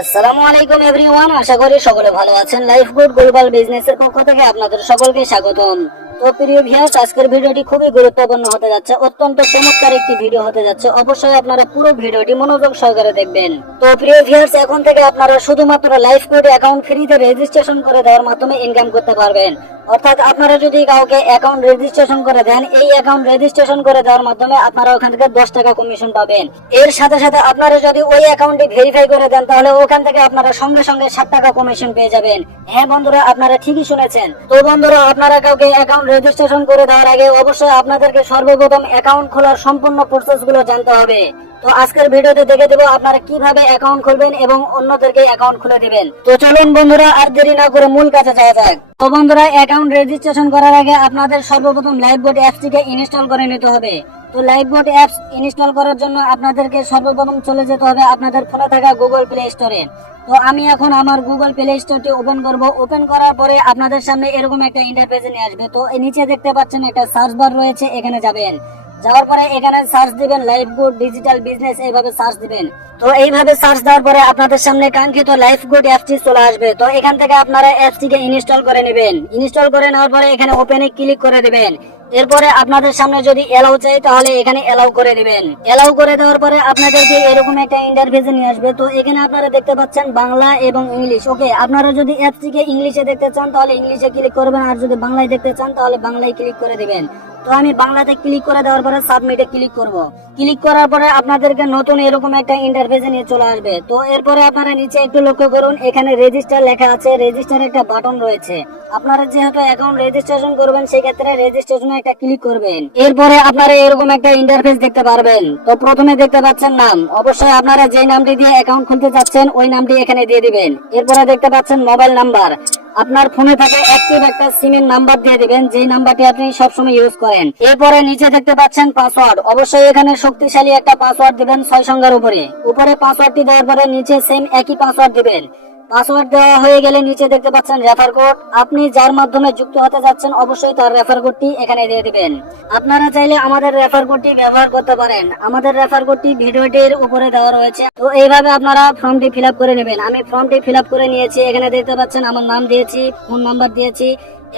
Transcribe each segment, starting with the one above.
আসসালামু আলাইকুম এভরিওয়ান, আশা করি সকলে ভালো আছেন। লাইফ গুড গ্লোবাল বিজনেসের পক্ষ থেকে আপনাদের সকলকে স্বাগতম। তো প্রিয় ভিউয়ার্স, আজকের ভিডিওটি খুবই গুরুত্বপূর্ণ হতে যাচ্ছে, অত্যন্ত চমৎকার একটি ভিডিও হতে যাচ্ছে। অবশ্যই আপনারা পুরো ভিডিওটি মনোযোগ সহকারে দেখবেন। তো প্রিয় ভিউয়ার্স, এখন থেকে আপনারা শুধুমাত্র লাইফ গুড অ্যাকাউন্ট ফ্রিতে রেজিস্ট্রেশন করে দেওয়ার মাধ্যমে ইনকাম করতে পারবেন। অর্থাৎ আপনারা যদি কাউকে অ্যাকাউন্ট রেজিস্ট্রেশন করে দেন, এই অ্যাকাউন্ট রেজিস্ট্রেশন করে দেওয়ার মাধ্যমে আপনারা ওখান থেকে 10 টাকা কমিশন পাবেন। এর সাথে সাথে আপনারা যদি ওই অ্যাকাউন্টটি ভেরিফাই করে দেন, তাহলে ওখান থেকে আপনারা সঙ্গে সঙ্গে 7 টাকা কমিশন পেয়ে যাবেন। হ্যাঁ বন্ধুরা, আপনারা ঠিকই শুনেছেন। তো বন্ধুরা, আপনারা কাউকে অ্যাকাউন্ট রেজিস্ট্রেশন করে দেওয়ার আগে অবশ্যই আপনাদেরকে সর্বপ্রথম অ্যাকাউন্ট খোলার সম্পূর্ণ প্রসেস গুলো জানতে হবে। তো আজকের ভিডিওতে দেখে দেবো আপনারা কিভাবে অ্যাকাউন্ট খুলবেন এবং অন্যদেরকে অ্যাকাউন্ট খুলে দিবেন। তো চলুন বন্ধুরা, আর দেরি না করে মূল কাজে যাওয়া যাক। তো বন্ধুরা, অ্যাকাউন্ট রেজিস্ট্রেশন করার আগে আপনাদের সর্বপ্রথম লাইফবোট অ্যাপসটিকে ইনস্টল করে নিতে হবে। তো লাইফবোট অ্যাপস ইনস্টল করার জন্য আপনাদেরকে সর্বপ্রথম চলে যেতে হবে আপনাদের ফোনে থাকা গুগল প্লে স্টোরে। তো আমি এখন আমার গুগল প্লে স্টোরটি ওপেন করব। ওপেন করার পরে আপনাদের সামনে এরকম একটা ইন্টারফেসে নিয়ে আসবে। তো নিচে দেখতে পাচ্ছেন একটা সার্চ বার রয়েছে, এখানে যাবেন। যাওয়ার পরে এখানে সার্চ দিবেন লাইফ গুড ডিজিটাল বিজনেস, এইভাবে সার্চ দিবেন। তো এইভাবে সার্চ দেওয়ার পরে আপনাদের সামনে কাঙ্ক্ষিত লাইফ গুড অ্যাপসটি চলে আসবে। তো এখান থেকে আপনারা অ্যাপসটিকে ইনস্টল করে নেবেন। ইনস্টল করে নেওয়ার পরে এখানে ওপেনে ক্লিক করে দেবেন। এরপরে আপনাদের সামনে যদি এলাও চাই, তাহলে এখানে এলাও করে দিবেন। এলাও করে দেওয়ার পরে আপনাদেরকে এরকম একটা ইন্টারফেসে নিয়ে আসবে। তো এখানে আপনারা দেখতে পাচ্ছেন বাংলা এবং ইংলিশ। ওকে, আপনারা যদি অ্যাপসটিকে ইংলিশে দেখতে চান তাহলে ইংলিশে ক্লিক করবেন, আর যদি বাংলায় দেখতে চান তাহলে বাংলায় ক্লিক করে দিবেন। তো আমি বাংলাতে ক্লিক করে দেওয়ার পরে সাবমিটে ক্লিক করব। ক্লিক করার পরে আপনাদেরকে নতুন এরকম একটা ইন্টারফেসে নিয়ে চলে আসবে। তো এরপরে আপনারা নিচে একটু লক্ষ্য করুন, এখানে রেজিস্টার লেখা আছে, রেজিস্টার একটা বাটন রয়েছে। আপনারা যেহেতু অ্যাকাউন্ট রেজিস্ট্রেশন করবেন, সেই ক্ষেত্রে রেজিস্ট্রেশনে একটা ক্লিক করবেন। এরপরে আপনারা এরকম একটা ইন্টারফেস দেখতে পারবেন। তো প্রথমে দেখতে পাচ্ছেন নাম, অবশ্যই আপনারা যে নামটি দিয়ে অ্যাকাউন্ট খুলতে যাচ্ছেন ওই নামটি এখানে দিয়ে দিবেন। এরপরে দেখতে পাচ্ছেন মোবাইল নাম্বার, আপনার ফোনে থাকে অ্যাক্টিভ একটা সিমের নাম্বার দিয়ে দিবেন, যে নাম্বারটি আপনি সবসময় ইউজ করেন। এরপরে নিচে দেখতে পাচ্ছেন পাসওয়ার্ড, অবশ্যই এখানে শক্তিশালী একটা পাসওয়ার্ড দিবেন 6 সংখ্যার উপরে পাসওয়ার্ডটি দেওয়ার পরে নিচে সেম একই পাসওয়ার্ড দিবেন। পাসওয়ার্ড দেওয়া হয়ে গেলে নিচে দেখতে পাচ্ছেন রেফার কোড, আপনি যার মাধ্যমে যুক্ত হতে যাচ্ছেন অবশ্যই তার রেফার কোডটি এখানে দিয়ে দিবেন। আপনারা চাইলে আমাদের রেফার কোডটি ব্যবহার করতে পারেন, আমাদের রেফার কোডটি ভিডিওটির উপরে দেওয়া রয়েছে। তো এইভাবে আপনারা ফর্মটি ফিল আপ করে নেবেন। আমি ফর্মটি ফিল আপ করে নিয়েছি। এখানে দেখতে পাচ্ছেন আমার নাম দিয়েছি, ফোন নাম্বার দিয়েছি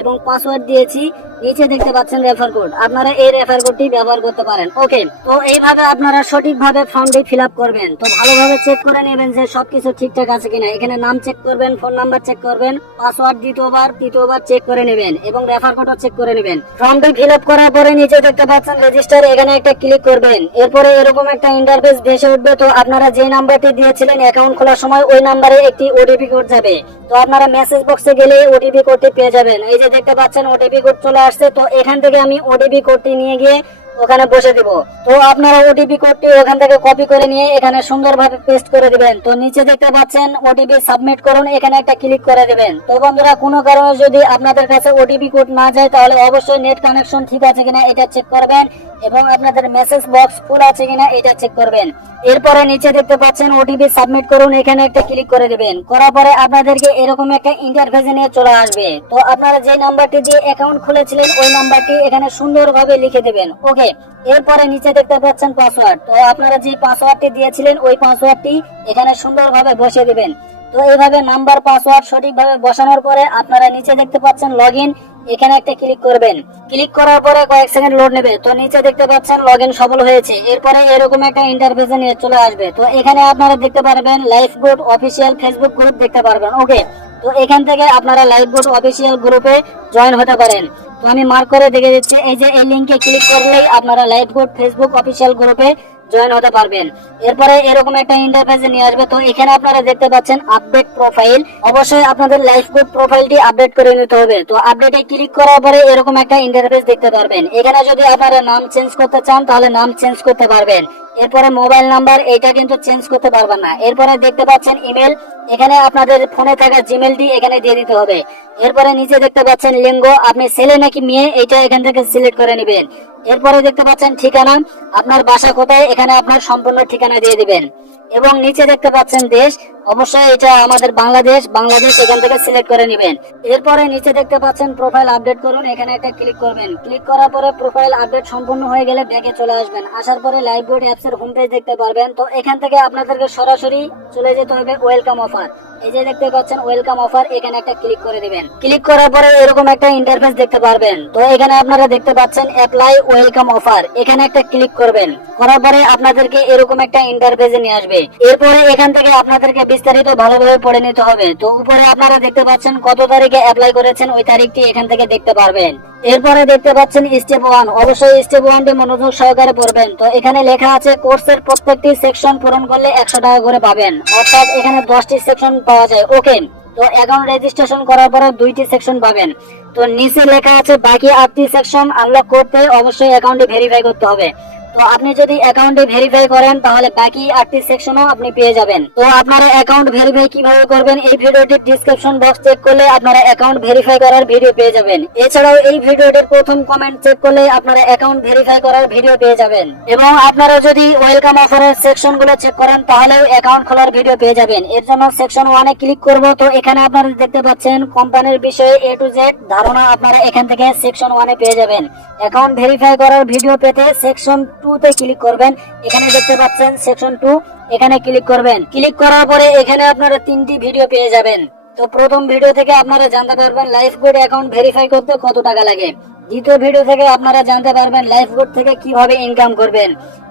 এবং পাসওয়ার্ড দিয়েছি। নিচে দেখতে পাচ্ছেন রেফার কোড, আপনারা এই রেফার কোডটি ব্যবহার করতে পারেন। ওকে, তো এইভাবে আপনারা সঠিকভাবে ফর্মটি ফিল আপ করবেন। তো ভালোভাবে চেক করে নেবেন যে সবকিছু ঠিকঠাক আছে কিনা। এখানে নাম চেক করবেন, ফোন নাম্বার চেক করবেন, পাসওয়ার্ড তৃতীয়বার চেক করে নেবেন এবং রেফার কোডও চেক করে নেবেন। ফর্মটি ফিল আপ করার পরে নিচে দেখতে পাচ্ছেন রেজিস্টার, এখানে একটা ক্লিক করবেন। এরপরে এরকম একটা ইন্টারফেস ভেসে উঠবে। তো আপনারা যে নাম্বারটি দিয়েছিলেন অ্যাকাউন্ট খোলার সময় ওই নাম্বারে একটি ওটিপি কোড যাবে। তো আপনারা মেসেজ বক্সে গেলে ওটিপি কোডটি পেয়ে যাবেন। এই যে দেখতে পাচ্ছেন ওটিপি কোড চলে আসছে। তো এখান থেকে আমি ওটিপি কোডটি নিয়ে গিয়ে ওখানে বসে দিব। তো আপনারা ওটিপি কোডটি ওখান থেকে কপি করে নিয়ে এখানে সুন্দরভাবে পেস্ট করে দিবেন। তো নিচে দেখতে পাচ্ছেন ওটিপি সাবমিট করুন, এখানে একটা ক্লিক করে দিবেন। তো বন্ধুরা, কোনো কারণে যদি আপনাদের কাছে ওটিপি কোড না যায়, তাহলে অবশ্যই নেট কানেকশন ঠিক আছে কিনা এটা চেক করবেন এবং আপনাদের মেসেজ বক্স ফুল আছে কিনা এটা চেক করবেন। এরপরে নিচে দেখতে পাচ্ছেন ওটিপি সাবমিট করুন, এখানে একটা ক্লিক করে দিবেন। করার পরে আপনাদেরকে এরকম একটা ইন্টারফেসে নিয়ে চলে আসবে। তো আপনারা যে নাম্বারটি দিয়ে অ্যাকাউন্ট খুলেছিলেন ওই নাম্বারটি এখানে সুন্দরভাবে লিখে দেবেন। ওকে, এরপরে নিচে দেখতে পাচ্ছেন পাসওয়ার্ড। তো আপনারা যে পাসওয়ার্ডটি দিয়েছিলেন ওই পাসওয়ার্ডটি এখানে সুন্দরভাবে বসিয়ে দিবেন। তো এইভাবে নাম্বার পাসওয়ার্ড সঠিকভাবে বসানোর পরে আপনারা নিচে দেখতে পাচ্ছেন লগইন, এখানে একটা ক্লিক করবেন। ক্লিক করার পরে কয়েক সেকেন্ড লোড নেবে। তো নিচে দেখতে পাচ্ছেন লগইন সফল হয়েছে। এরপরে এরকম একটা ইন্টারফেসে নিয়ে চলে আসবে। তো এখানে আপনারা দেখতে পারবেন life good official Facebook group দেখতে পারবেন। ওকে, তো এখান থেকে আপনারা লাইফ গুড অফিসিয়াল গ্রুপে জয়েন হতে পারেন। তো আমি মার্ক করে দেখে দিচ্ছি, এই যে এই লিংকে ক্লিক করলেই আপনারা লাইফ গুড ফেসবুক অফিসিয়াল গ্রুপে জয়েন হতে পারবেন। এরপরে এরকম একটা ইন্টারফেসে নিয়ে আসবে। তো এখানে আপনারা দেখতে পাচ্ছেন আপডেট প্রোফাইল, অবশ্যই আপনাদের লাইফ গুড প্রোফাইলটি আপডেট করে নিতে হবে। তো আপডেটে ক্লিক করার পরে এরকম একটা ইন্টারফেস দেখতে পারবেন। এখানে যদি আপনারা নাম চেঞ্জ করতে চান তাহলে নাম চেঞ্জ করতে পারবেন। এরপরে মোবাইল নাম্বার এটা কিন্তু চেঞ্জ করতে পারবেন না। এরপরে দেখতে পাচ্ছেন ইমেল, এখানে আপনাদের ফোনে থাকা জিমেলটি এখানে দিয়ে দিতে হবে। এরপরে নিচে দেখতে পাচ্ছেন লিঙ্গ, আপনি ছেলে নাকি মেয়ে এটা এখান থেকে সিলেক্ট করে নেবেন। এরপরে দেখতে পাচ্ছেন ঠিকানা, আপনার বাসা কোথায় এখানে আপনার সম্পূর্ণ ঠিকানা দিয়ে দিবেন। এবং নিচে দেখতে পাচ্ছেন দেশ, অবশ্যই এটা আমাদের বাংলাদেশ, এখান থেকে সিলেক্ট করে নেবেন। এরপরে নিচে দেখতে পাচ্ছেন প্রোফাইল আপডেট করুন, এখানে একটা ক্লিক করবেন। ক্লিক করার পরে প্রোফাইল আপডেট সম্পূর্ণ হয়ে গেলে ব্যাকে চলে আসবেন। আসার পরে লাইভবোর্ড অ্যাপস এর হোম পেজ দেখতে পারবেন। তো এখান থেকে আপনাদেরকে সরাসরি চলে যেতে হবে ওয়েলকাম অফার। এই যে দেখতে পাচ্ছেন ওয়েলকাম অফার, এখানে একটা ক্লিক করে দিবেন। ক্লিক করার পরে এরকম একটা ইন্টারফেস দেখতে পারবেন। তো এখানে আপনারা দেখতে পাচ্ছেন অ্যাপ্লাই ওয়েলকাম অফার, এখানে একটা ক্লিক করবেন। করার পরে আপনাদেরকে এরকম একটা ইন্টারফেসে নিয়ে আসবে। এরপরে এখান থেকে আপনাদেরকে বিস্তারিত ভালোভাবে পড়ে নিতে হবে। তো উপরে আপনারা দেখতে পাচ্ছেন কত তারিখে অ্যাপ্লাই করেছেন, ওই তারিখটি এখান থেকে দেখতে পারবেন। এরপরে দেখতে পাচ্ছেন স্টেপ 1, অবশ্যই স্টেপ 1টি মনোযোগ সহকারে পড়বেন। তো এখানে লেখা আছে কোর্সের প্রত্যেকটি সেকশন পূরণ করলে 100 টাকা করে পাবেন, অর্থাৎ এখানে 10টি সেকশন পাওয়া যায়। ওকে, তো অ্যাকাউন্ট রেজিস্ট্রেশন করার পরে 2টি সেকশন পাবেন। তো নিচে লেখা আছে বাকি 8টি সেকশন আনলক করতে অবশ্যই অ্যাকাউন্টে ভেরিফাই করতে হবে। তো আপনি যদি অ্যাকাউন্টে ভেরিফাই করেন তাহলে বাকি 8টি সেকশনও আপনি পেয়ে যাবেন। তো আপনারা অ্যাকাউন্ট ভেরিফাই কিভাবে করবেন, এই ভিডিওটির ডেসক্রিপশন বক্স চেক করলে আপনারা অ্যাকাউন্ট ভেরিফাই করার ভিডিও পেয়ে যাবেন। এছাড়াও এই ভিডিওটির প্রথম কমেন্ট চেক করলে আপনারা অ্যাকাউন্ট ভেরিফাই করার ভিডিও পেয়ে যাবেন। এবং আপনারা যদি ওয়েলকাম অফারের সেকশনগুলো চেক করেন তাহলেও অ্যাকাউন্ট খোলার ভিডিও পেয়ে যাবেন। এর জন্য সেকশন 1 এ ক্লিক করব। তো এখানে আপনারা দেখতে পাচ্ছেন কোম্পানির বিষয়ে A to Z ধারণা, আপনারা এখান থেকে সেকশন 1 এ পেয়ে যাবেন। অ্যাকাউন্ট ভেরিফাই করার ভিডিও পেতে সেকশন 2 তে ক্লিক করবেন। এখানে দেখতে পাচ্ছেন সেকশন 2, এখানে ক্লিক করবেন। ক্লিক করার পরে এখানে আপনারা 3টি ভিডিও পেয়ে যাবেন। তো প্রথম ভিডিও থেকে আপনারা জানতে পারবেন লাইফগুড অ্যাকাউন্ট ভেরিফাই করতে কত টাকা লাগে। দ্বিতীয় ভিডিও থেকে আপনারা জানতে পারবেন লাইফগুড থেকে কিভাবে ইনকাম করবেন।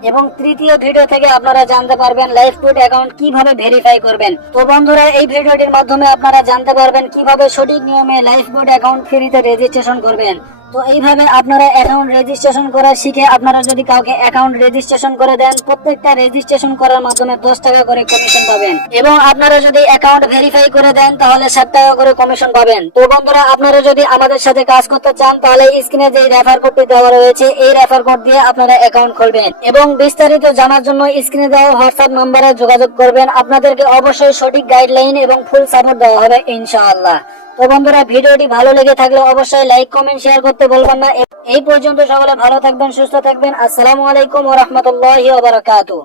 এবং তৃতীয় ভিডিও থেকে আপনারা জানতে পারবেন লাইফগুড অ্যাকাউন্ট কিভাবে ভেরিফাই করবেন। তো বন্ধুরা, এই ভিডিওটির মাধ্যমে আপনারা জানতে পারবেন কিভাবে সঠিক নিয়মে লাইফগুড অ্যাকাউন্ট ফ্রিতে রেজিস্ট্রেশন করবেন। তো এইভাবে আপনারা অ্যাকাউন্ট রেজিস্ট্রেশন করা শিখে আপনারা যদি কাউকে অ্যাকাউন্ট রেজিস্ট্রেশন করে দেন, প্রত্যেকটা রেজিস্ট্রেশন করার মাধ্যমে 10 টাকা করে কমিশন পাবেন। এবং আপনারা যদি অ্যাকাউন্ট ভেরিফাই করে দেন তাহলে 7 টাকা করে কমিশন পাবেন। তো বন্ধুরা, আপনারা যদি আমাদের সাথে কাজ করতে চান তাহলে স্ক্রিনে যে রেফার কোডটি দেওয়া রয়েছে এই রেফার কোড দিয়ে আপনারা অ্যাকাউন্ট খুলবেন। এবং বিস্তারিত জানার জন্য স্ক্রিনে দেওয়া হোয়াটসঅ্যাপ নম্বরে যোগাযোগ করবেন। আপনাদেরকে অবশ্যই সঠিক গাইডলাইন এবং ফুল সাপোর্ট দেওয়া হবে ইনশাআল্লাহ। তো বন্ধুরা, ভিডিওটি ভালো লেগে থাকলে অবশ্যই লাইক, কমেন্ট, শেয়ার করতে বলবেন না। এই পর্যন্ত সকলে ভালো থাকবেন, সুস্থ থাকবেন। আসসালামু আলাইকুম ওয়া রাহমাতুল্লাহি ওয়া বারাকাতুহু।